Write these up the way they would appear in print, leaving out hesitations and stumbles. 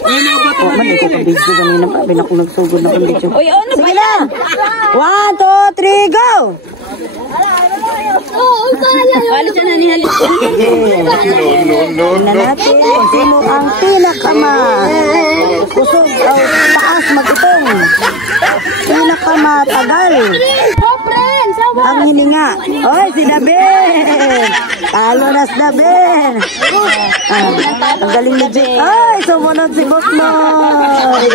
Oh, man, ito ka video kanina pa. Binakong nagsugod na kong video. Sige na! 1, 2, 3, go! Halit siya na ni Halit. Tingnan natin kung sino ang kusog o taas mag-itong. Pinakamatagal ang hininga. Oy, si Daben! Talo na si Daben! Ang galing ni Jake. Ay, sumunod si Boknoy!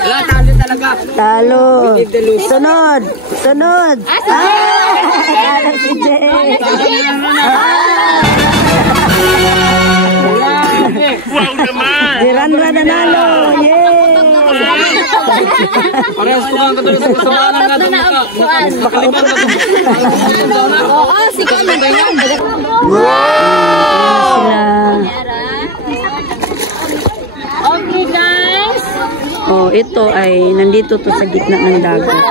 Talo talaga. Talo. Sunod. Sunod. Talo si Jake. Wow naman. Si Ranra nanalo. Yay! Parehas ko lang katulad sa kasalanan natin. Makaliban ka ito. Oo, sige. Okay, guys. Oh, ito ay nandito to sa gitna ng dagat.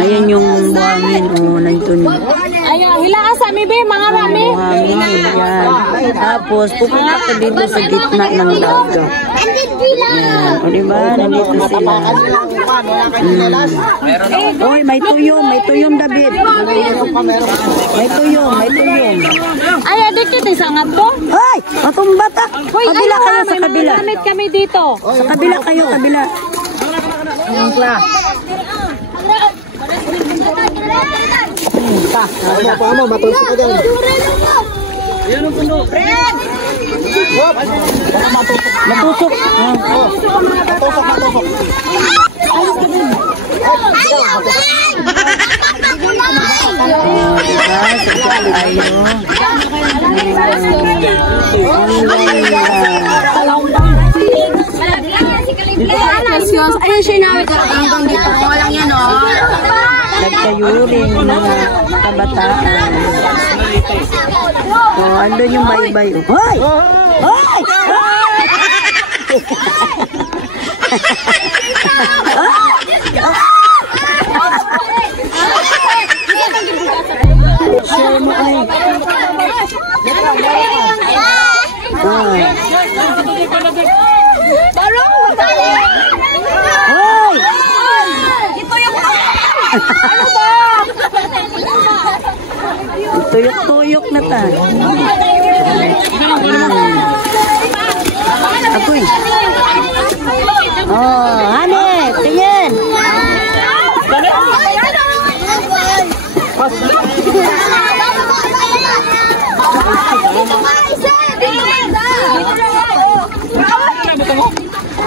Ayan yung buhangin. Oh, nandun. Ayan, hilaan sa mi, be, mga rami. Buhangin. Ayan. Tapos, pupunta ka dito sa gitna ng dagat. Ayan. O, diba? Nandito sila. Oy, may tuyong. May tuyong, David. May tuyong. May tuyong. Ay, adikit, isang nga to. Ay! Matumbat ah! Kabila kayo sa kabila. May kami dito. Sa kabila kayo, kabila. Ano, matulog ka dyan. Yan ang puno. Matusok. Matusok. Ayun siya namin hanggang dito. Kung walang yan, o. Nagkayuring mga kabataan. Oh, andun yung baybay. Hoy! Hoy! Tuyok-tuyok na ta. Agoy. Oh, Hane, tingin.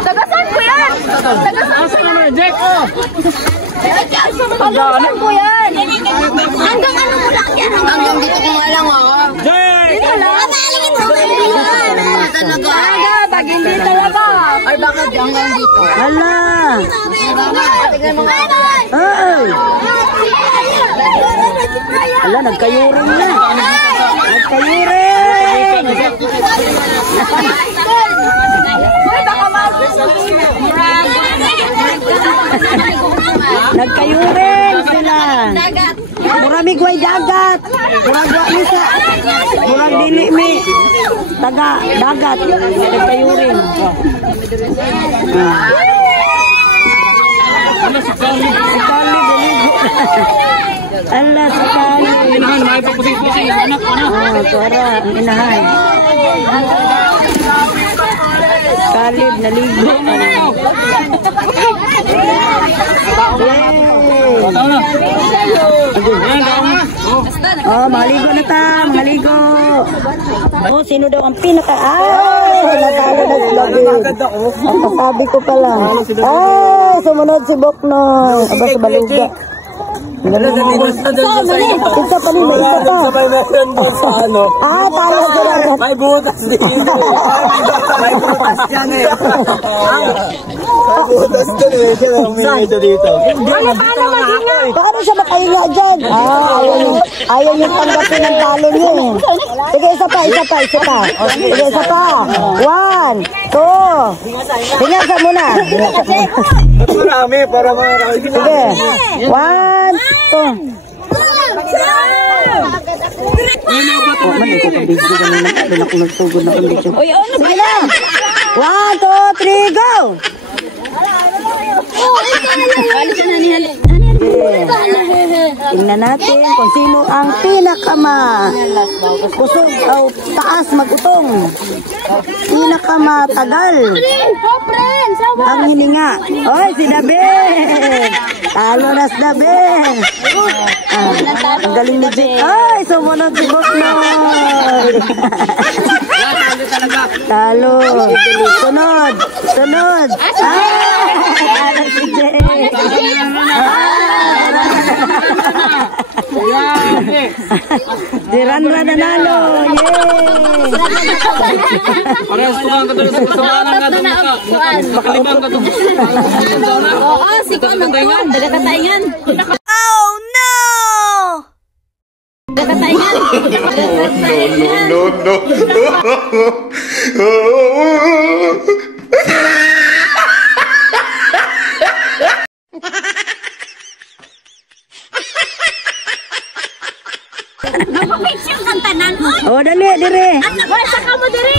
Tagasan ko yan! Asan naman, Jack? Tagasan ko yan! Hanggang ano mo lang yan? Hanggang dito ko nga lang, o. Jack! Dito lang? Talaga. Pag hindi talaga. Ay, bakit hanggang dito? Hala. Tingnan mo nga. Ay. Hala, nagkayuring na. Nagkayuring. Nagkayuring sila. Muramig way dagat. Muragwa ni sa. Murag dili mi. Taga dagat. Nagkayuring. Ano si Kali? Si Kali diligo. Allah si Kali. Inahan, may papusing-pusing. Anak. Oh, tuara ang inahay. Kalib naligo. Oh, maligo na ta, maligo. Oh, sino daw ang pinaka? Ay, natalo na si David. Ang kasabi ko pala. Ay, sumunod si Boknoy. Aba sa baluga. Isa pa nila, isa pa. Sabay meron doon sa ano. Ah, talo ko lang. May butas dito. May butas yan eh. May butas dito eh. Siya lang minito dito. Paano siya makahinga dyan? Ayaw yung tanggapin ng talo niya eh. Sige, isa pa. Sige, isa pa. 1, 2. Hinasa muna. Marami para marami. Sige. 1, 2. Oh, man, ito ka video kanina. Doon ako nagsugod na kong video. Sige na! 1, 2, 3, go! Tingnan natin kung sino ang kusog o taas magutong. Pinakamatagal ang hininga. Oy, si Daben! Talo na si Daben! Ang galing ni Jake. Ay, sumunod si Buknoy! Talo! Sunod! Sunod! Talo si Jake! Si Ranran nanalo! Yay! Parehas ko lang katulad sa kasamanan ka doon. Makalibang ka doon. Oo, si Kamang Dagakataingan. Oh no! Dagakataingan. No. Napapicture ang tanan mo. Oh, dali, dire. Wala ka mo diri.